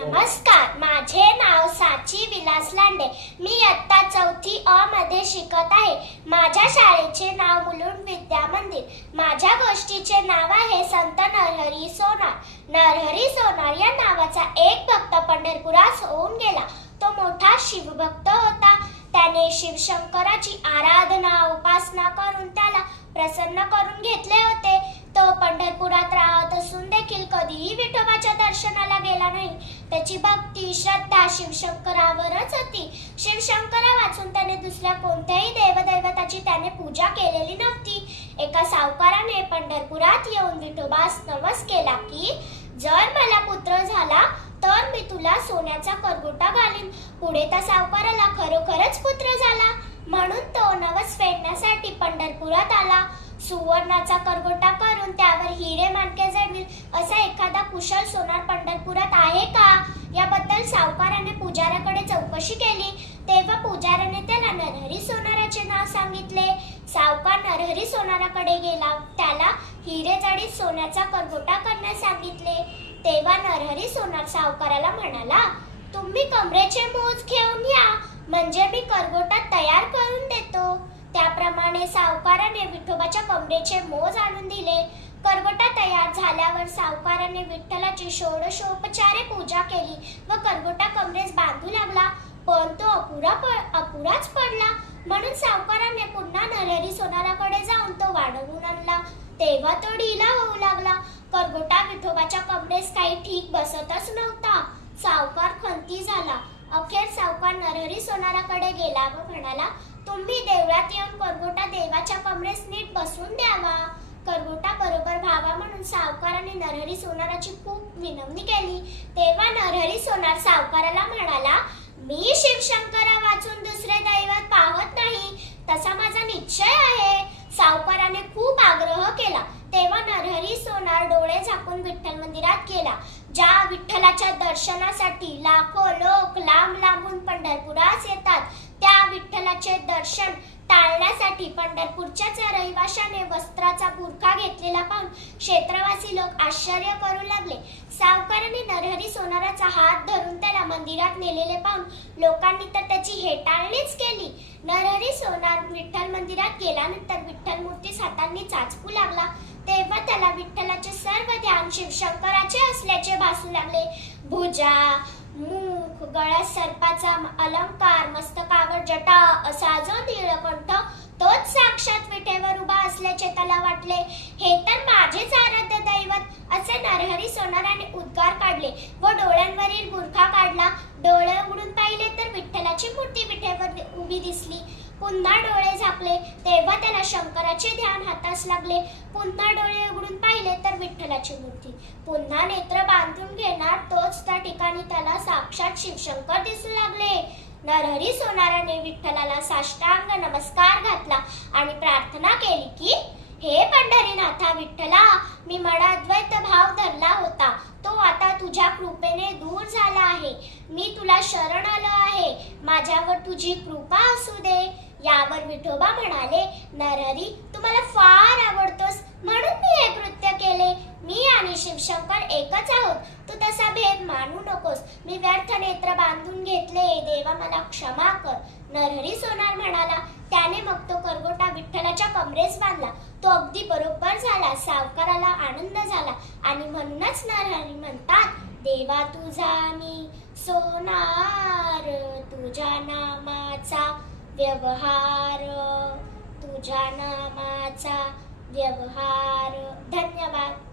नमस्कार, माझे नाव साची विलास लांडे. मी इयत्ता 4थी अ मध्ये शिकत आहे. माझ्या शाळेचे नाव मुलुंड विद्या मंदिर. माझ्या गोष्टीचे नाव आहे संत नरहरी सोनार. नरहरी सोनार या नावाचा एक भक्त पंढरपुरात होऊन गेला. तो मोठा शिवभक्त होता. त्याने शिवशंकराची आराधना उपासना करून त्याला प्रसन्न करून घेतले होते. तो पंढरपुरात राहत असून देखील कधीही विठोबाच्या दर्शनाला गेला नाही. त्याची भक्ती श्रद्धा शिवशंकरावरच होती. शिवशंकरा वाचून त्याने दुसऱ्या कोणत्याही देवदैवताची त्याने पूजा केलेली नव्हती. एका सावकाराने पंढरपुरात येऊन विठोबास नवस केला की जर मला पुत्र झाला तर मी तुला सोन्याचा करगोटा घालीन. पुढे त्या सावकाराला खरोखरच पुत्र झाला. म्हणून तो नवस फेडण्यासाठी पंढरपुरात आला. सुवर्णाचा करगोटा करून त्यावर हिरे माणके जडवील असा एखादा कुशल सोनार पंढरपुरात आहे का, याबद्दल सावकाराने पुजाऱ्याकडे चौकशी केली. तेव्हा पुजाऱ्याने त्याला नरहरी सोनाराचे नाव सांगितले. सावकार नरहरी सोनाराकडे गेला. त्याला हिरे जडित सोन्याचा करगोटा करण्यास सांगितले. तेव्हा नरहरी सोनार सावकाराला म्हणाला, तुम्ही कमरेचे मोज घेऊन या, म्हणजे मी करगोटा तयार करून देतो. त्याप्रमाणे सावकाराने विठोबाच्या कमरेचे मोज आणून दिले. करगोटा तयार झाल्यावर सावकाराने विठ्ठलाची षोडशोपचारे पूजा केली व करगोटा कमरेस बांधू लागला. पण तो अपुराच पडला. म्हणून सावकाराने पुन्हा नरहरी सोनाराकडे जाऊन तो वाढवून आणला. तेव्हा तो ढिला होऊ लागला. करगोटा विठोबाच्या कमरेस काही ठीक बसतच नव्हता. सावकार खंती झाला. अखेर सावकार नरहरी सोनाराकडे गेला व म्हणाला, तुम्ही देवळात येऊन करगोटा देवाच्या कमरेस नीट बसवून द्यावा. करगोटा बरोबर व्हावा म्हणून सावकाराने नरहरी सोनाराची खूप विनवणी केली. तेव्हा नरहरी सोनार सावकाराला म्हणाला, मी शिवशंकरा वाचून दुसरे दैवत पाहत नाही, तसा माझा निश्चय आहे. सावकाराने खूप आग्रह केला. तेव्हा नरहरी सोनार डोळे झाकून विठ्ठल मंदिरात गेला. ज्या विठ्ठलाच्या दर्शनासाठी लाखो लोक लांब लांबून पंढरपुरास येतात, त्या विठ्ठलाचे दर्शन टाळण्यासाठी पंढरपूरच्याच रहिवाशाने वस्त्राचा बुरखा घेतलेला पाहून क्षेत्रवासी लोक आश्चर्य करू लागले. सावकाराने नरहरी सोनाराचा हात धरून त्याला मंदिरात नेलेले पाहून लोकांनी तर त्याची हेटाळणीच केली. नरहरी सोनार विठ्ठल मंदिरात गेल्यानंतर विठ्ठल मूर्तीस हातांनी चाचपू लागला. तेव्हा त्याला विठ्ठलाचे सर्व ध्यान शिवशंकराचे असल्याचे भासू लागले. भुजा, मुख, गळ्यात सर्पाचा अलंकार, मस्तकावर जटा असा जो नीळकंठ तोच साक्षात विठेवर उभा असल्याचे त्याला वाटले. हे तर माझेच आराध्य दैवत असे नरहरी सोनाराने उद्गार काढले व डोळ्यांवरील बुरखा काढला. डोळे उघडून पाहिले तर विठ्ठलाची मूर्ती विठेवर उभी दिसली. पुन्हा डोळे झाकले तेव्हा त्याला शंकराचे ध्यान हातास लागले. पुन्हा डोळे उघडून पाहिले तर विठ्ठलाची मूर्ती. पुन्हा नेत्र बांधून घेणार तोच त्या ठिकाणी त्याला साक्षात शिवशंकर दिसू लागले. नरहरी सोनाराने विठ्ठलाला साष्टांग नमस्कार घातला आणि प्रार्थना केली की हे पंढरीनाथा विठ्ठला, मी मनाद्वैत भाव धरला होता, तो आता तुझ्या कृपेने दूर झाला आहे. मी तुला शरण आलो आहे, माझ्यावर तुझी कृपा असू दे. यावर विठोबा म्हणाले, नरहरी, तू मला फार आवडतोस म्हणून मी हे कृत्य केले. मी आणि शिवशंकर एकच आहोत. तू तसा भेद मानू नकोस. मी व्यर्थ नेत्र बांधून घेतले. देवा मला क्षमा कर. नरहरी सोनार म्हणाला. त्याने मग तो करगोटा विठ्ठलाच्या कमरेस बांधला. तो अगदी बरोबर झाला. सावकाराला आनंद झाला आणि म्हणूनच नरहरी म्हणतात, देवा तुझा मी सोनार, तुझ्या नामाचा व्यवहार, तुझ्या नामाचा व्यवहार. धन्यवाद.